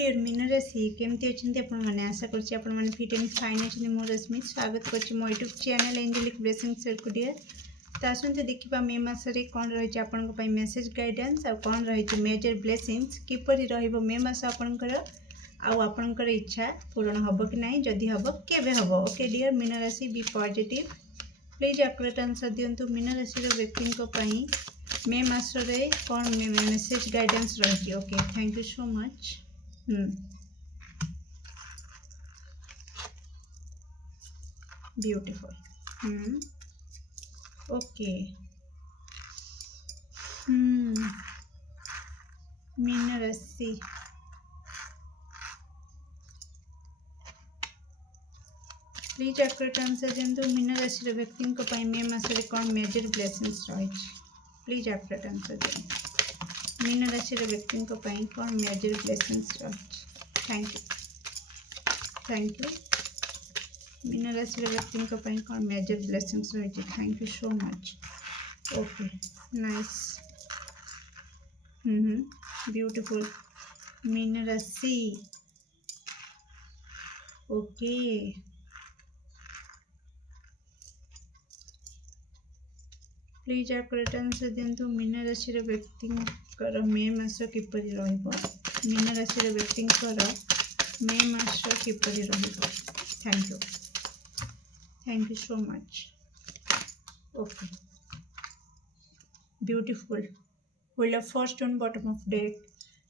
Dear मीन राशि केमती अच्छे आपने आशा करछि आपण माने फिट एंड फाइन अच्छे। मो रश्मि स्वागत करछि मो YouTube channel angelic blessing set को डियर। तो आसते देखा मे मसरे कौन रही आपंप मेसेज गाइडेंस आ कौन रही मेजर ब्लेसिंग्स किपरि रहिबो मे मास आपणकर आपणकर इच्छा पूरण हम कि ना जदि हम केबे हम। ओके डियर मीन राशि be positive please accurate answer दिंतु। मीन राशि व्यक्ति मे मासरे कौन मेसेज गाइडेंस रही। Okay thank you so much. Beautiful. Okay मीन राशि प्लीज एक्यूरेट आंसर दिंतु। मीन राशि व्यक्ति मे मासरे कौन मेजर ब्लेसिंग्स रही। प्लीज एक्यूरेट आंसर दिंतु। मीन राशि व्यक्ति कौन मेजर ब्लेसिंग्स रही। Thank you. मीन राशि व्यक्ति कौन मेजर ब्लेसिंग्स रही। Thank you so much. Okay nice. Beautiful मीन राशि। ओके प्लीज एक्यूरेट आंसर दिंतु। मीन राशि व्यक्ति मे मास किपरि रहिबो। मीन राशि व्यक्ति मे मास किपरि रहिबो। Thank you so much. Okay beautiful wheel of first on bottom of deck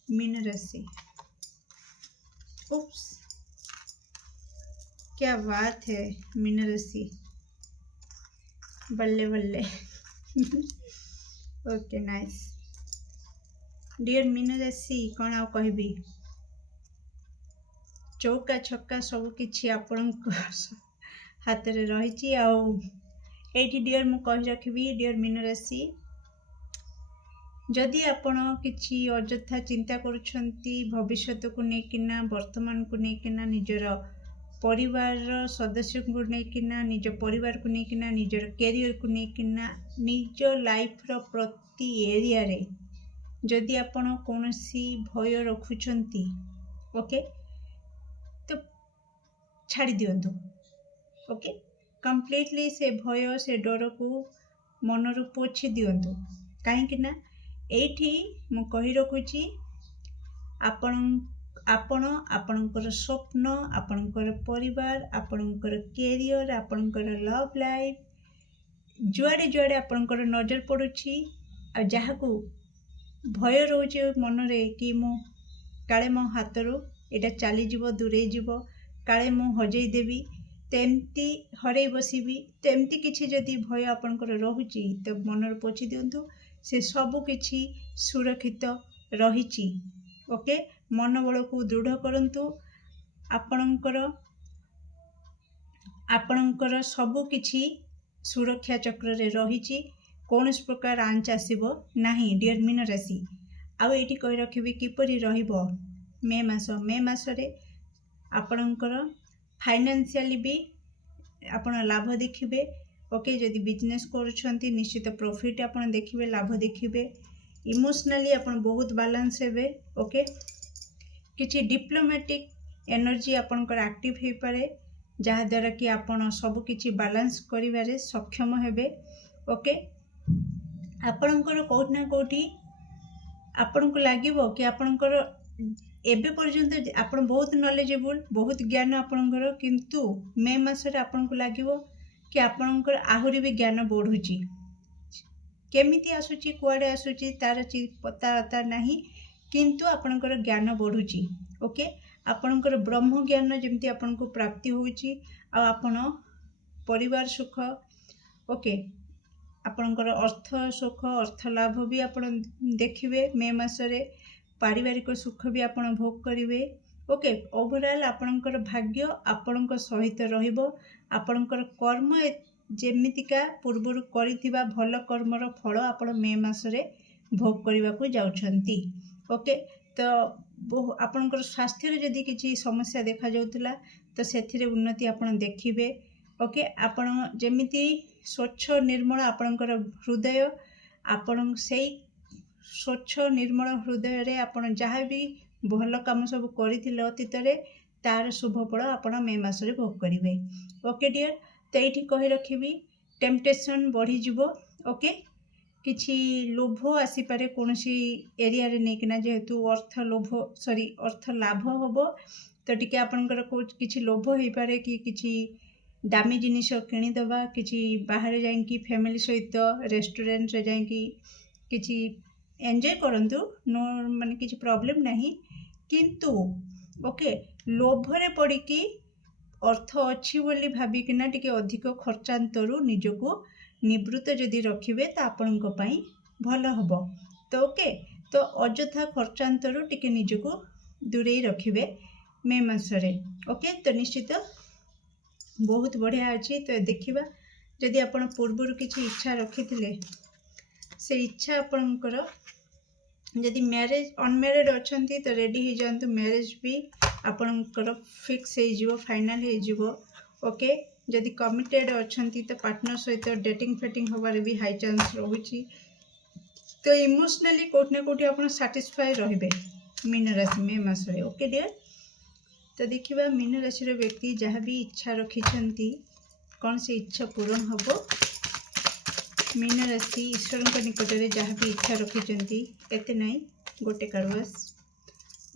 mean राशि। उप्स क्या बात है मीन राशि बल्ले बल्ले। ओके नाइस डियर मीन राशि कौन आ कहबी चौका छक्का सब किछि आपण हाथ में रही। आठी डियर मु कहि रखी डियर मीन राशि जदि आपण किछि अଯଥା चिंता करुछंती भविष्यत को लेकिना वर्तमान को लेकिना निजर परिवार सदस्य को लेकिना निज परिवार को लेकिना निजर कैरियर को लेकिना निज लाइफ रो प्रति एरिया रे जदि आपण कोनोसी भय रखुछंती ओके तो छाड़ी दियंतु। ओके कंप्लीटली से भय से डर को मनरू पोछि दियंतु कहीं ना एठी मु कहि रखुची आपण आपणकर स्वप्न आपणकर परिवार आपणकर कैरियर आपणकर लव लाइफ जुआड़े जुआड़े आपणकर नजर पड़ुछि आ जहाँ को भय रोचे मन रे कि मु काले मो हाथरू एटा चली जीवो दूरे जीवो काले मु हजई देवी तेमती हरई बसबी तेमती किछि जदि भय आपणकर रहुछि तो मनर पोछि दियंतु से सबु किछि सुरक्षित रहिछि। ओके मनोबल को दृढ़ करंतु आपणकर सबु किछि सुरक्षा चक्र रे रहिछि कौन प्रकार आंच आसीबो नाही। डियर मीन राशि आउ एठी कहि रखिबी किपरि रहिबो मे मास रे आपणकर फाइनेंशियली भी आपण लाभ देखिबे। ओके जदि बिजनेस करूछंती निश्चित प्रॉफिट आपण देखिबे लाभ देखिबे। इमोशनली आपण बहुत बैलेंस हेबे। ओके किछि डिप्लोमेटिक एनर्जी आपणकर एक्टिव हे पारे जहाँ द्वारा कि आपण सब किछि बैलेंस करिवारे सक्षम हेबे। ओके आपणकर कोठी ना कोठी आपनको लागिबो कि आपणकर एबे पर्यंत आपण बहुत नॉलेजेबल बहुत ज्ञान आपणकर किंतु मे मासरे आपनको लागिबो कि आपणकर आहुरी भी ज्ञान बढ़ुची केमिति आसुची कुआडे आसुची तार पता नाही किंतु आपणकर ज्ञान बढ़ुची। ओके आपणकर ब्रह्म ज्ञान जेमती आपनको प्राप्ति होउची आ आपण परिवार सुख ओके आपणकर अर्थ सुख अर्थ लाभ भी आपण देखिबे मे मासरे पारिवारिक सुख भी आपण भोग करिवे। ओके ओवरऑल आपणकर भाग्य आपणक सहित रहिबो आपणकर कर्म जेमितिका पूर्वरु करिथिबा भल कर्मर फल आपण मे मासरे भोग करबा को जाउछंती। ओके तो आपणकर स्वास्थ्य रे जदि किछि समस्या देखा जाउतला तो सेथिरे उन्नति आपण देखिबे। ओके आपण जेमिति स्वच्छ निर्मल आपणकर हृदय आपण सेई स्वच्छ निर्मल हृदय रे आपण जहाँ भी भल काम सब करथिले अतीतरे तार शुभ फल आपण मे मासरे भोग करेंगे। ओके डियर, तो ये कही रखी टेम्पटेशन बढ़ी जीवो। ओके, किछि लोभ आसीपारे कौन एरिया रे नहीं किना, जेहेतु अर्थ लोभ सॉरी अर्थ लाभ हम तो टी आपंकर किछि लोभ हो पारे कि किछि दामी जिनिस किनीदबा, किछि बाहर जाइंकी फैमिली सहित रेस्टोरेंट रे जाइंकी किछि एंजॉय करंतु, नो माने किछि प्रॉब्लम नहीं, किंतु ओके लोभरे पड़िकी अर्थ अच्छी बोली भाविकिना टिके अधिक खर्चांतरु निजको निवृत्त जदि रखिबे तो आपणक पई भल हबो। तो ओके, तो अଯଥା खर्चांतरु टिके निजको दूरेई रखिबे मे मासरे। ओके, तो निश्चित बहुत बढ़िया अच्छी। तो देखिबा जदि आपण पूर्वरु किछि इच्छा रखिथिले से इच्छा आपणकर जदि मैरिज अनमैरिड अछंती तो रेडी हो जातु, मैरिज भी आपणकर फिक्स हो फाइनल हो। ओके, जदि कमिटेड अछंती तो पार्टनर सहित डेटिंग फेटिंग होबार भी हाई चांस रहुछि। तो इमोशनली कोठ ना कोठी आपण सैटिस्फाई रहिबे मीन राशि मे मासरे। ओके डियर, तो देखिबा मीन राशि रो व्यक्ति जहाँ भी इच्छा रखिछंती कौन से इच्छा पूर्ण हबो। मीन राशि ईश्वर निकट में जहाँ भी इच्छा रखिछंती एते नहीं गोटे कार्डवास।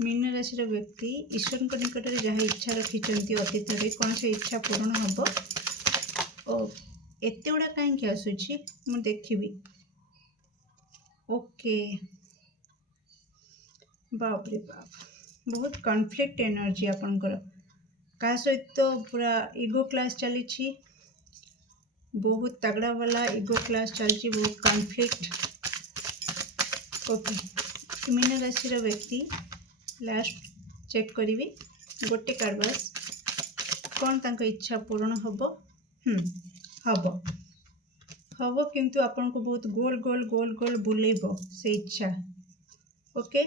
मीन राशि रो व्यक्ति ईश्वर निकट में जहाँ इच्छा रखिछंती अतीत रे कौन से इच्छा पूर्ण हबो। ओ एते गुड़ा कहीं आसुची मु देखिबी। ओके, बाप रे बाप, बहुत कॉन्फ्लिक्ट एनर्जी आपनकर का सहित पूरा इगो क्लास चली, बहुत तगड़ा वाला इगो क्लास चलती, बहुत कॉन्फ्लिक्ट। ओके, मीन राशि व्यक्ति लास्ट चेक करी गोटे कार्डवास कौन तांको इच्छा पूर्ण हबो। हबो हबो, किंतु आपन को बहुत गोल गोल गोल गोल बुलेइबो से इच्छा। ओके,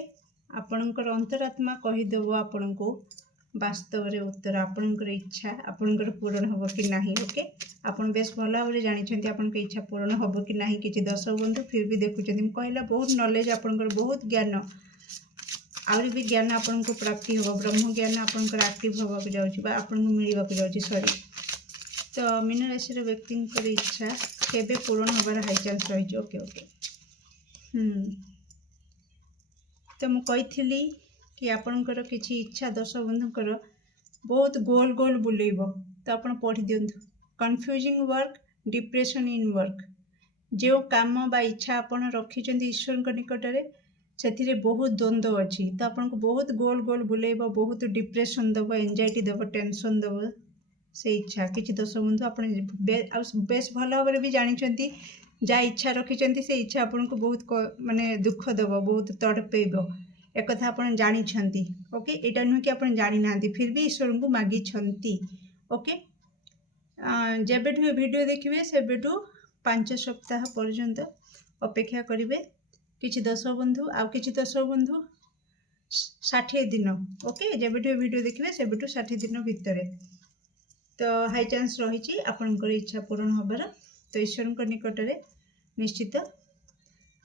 आपणकर अंतरात्मा कहीदेव आपण को वास्तव रे उत्तर आपणकर इच्छा आपणकर पूर्ण हबो कि नाही। ओके, आपण बेस भल भाव जानी आपण के इच्छा पूर्ण हबो कि नाही। किछि दर्शक बंधु फिर भी देखुछन्ती कहला बहुत नॉलेज आपणकर बहुत ज्ञान आउरी भी ज्ञान आपण को प्राप्ति हबो, ब्रह्म ज्ञान आपणकर एक्टिव होबा को जाउछि बा आपण को मिलिबा को जाउछि। सॉरी, तो मीन राशि रो व्यक्तिंकर इच्छा केबे पूर्ण होबार हाई चांस रहिछि। ओके ओके, तो मु कहिथिली कि आपणकर किछि इच्छा दर्शक बंधुकर बहुत गोल गोल बुलेइबो। तो आपण पढ़ी दियंतु confusing work, depression in work. जो काम बा इच्छा आपण रखिछन्ती ईश्वर निकट में से बहुत द्वंद्व अच्छी, तो आपन को बहुत गोल गोल बुलेइबो, बहुत डिप्रेशन दब, एंजाइटी दब, टेंशन दब से इच्छा। किछि दर्शक बंधु आपण बेस भल भाव भी जानी जहाँ इच्छा रखिछन्ती से इच्छा आपन को बहुत माने दुख दब, बहुत तड़पेइबो, एक कथा आपण जानी। ओके, एटा नुह कि आपण जानी नांती फिर भी ईश्वर को मागी छंती। ओके, जेबेठु वीडियो देखिए सेबेठु 5 सप्ताह पर्यंत अपेक्षा करिवे। किछि दर्शक बंधु आउ किछि दर्शक बंधु 60 दिन। ओके, जेबेठु वीडियो देखिए सेबेठु 60 दिन भितर तो हाई चांस रही आपनकर इच्छा पूर्ण होबार। तो ईश्वर निकट में निश्चित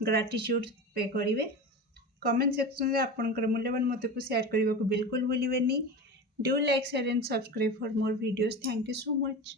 ग्राटिट्यूड पे करिवे। कमेंट सेक्शन में आपनकर मूल्यवान मत को शेयर करने को बिल्कुल भूलिबेनी। Do like share and subscribe for more videos. Thank you so much.